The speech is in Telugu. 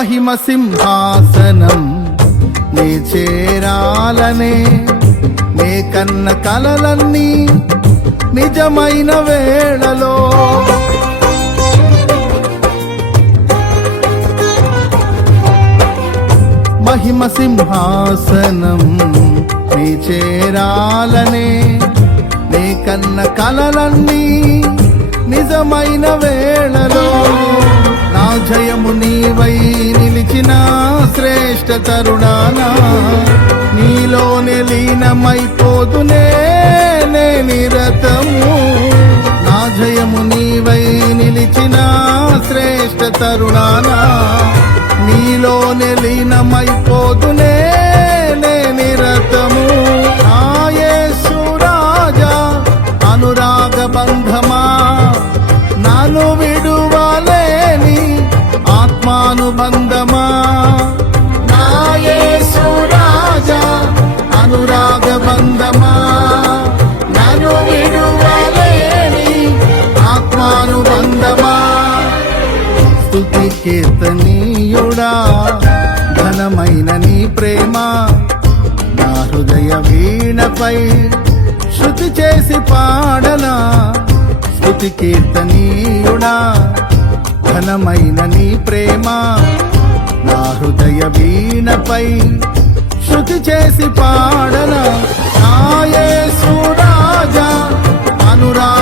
మహిమ సింహాసనం నీ చేరాలనే నే కన్న కలలన్నీ నిజమైన వేళలో మహిమ సింహాసనం నీ చేరాలనే నే కన్న కలలన్నీ నిజమైన వేళలో నా జయము నీవై నిలిచిన శ్రేష్ఠ తరుణానా నీలోనే లీనమైపోదునే నే నిరతము నా జయము నీవై నిలిచిన శ్రేష్ఠ తరుణానా నీలోనే లీనమైపోదునే నే నిరతము నా యేసు రాజా అనురాగ బంధమా నాను విడువలేని ఆత్మానుబంధమా నా యేసు రాజా అనురాగ బంధమా నాను విడువలేని ఆత్మానుబంధమా స్తుతి కీర్తనీయుడా ఘనమైన నీ ప్రేమ నా హృదయ వీణపై శృతి చేసి పాడనా స్తుతి కీర్తనీయుడా ఘనమైన నీ ప్రేమ నా హృదయ వీణపై శృతి చేసి పాడనా నా యేసు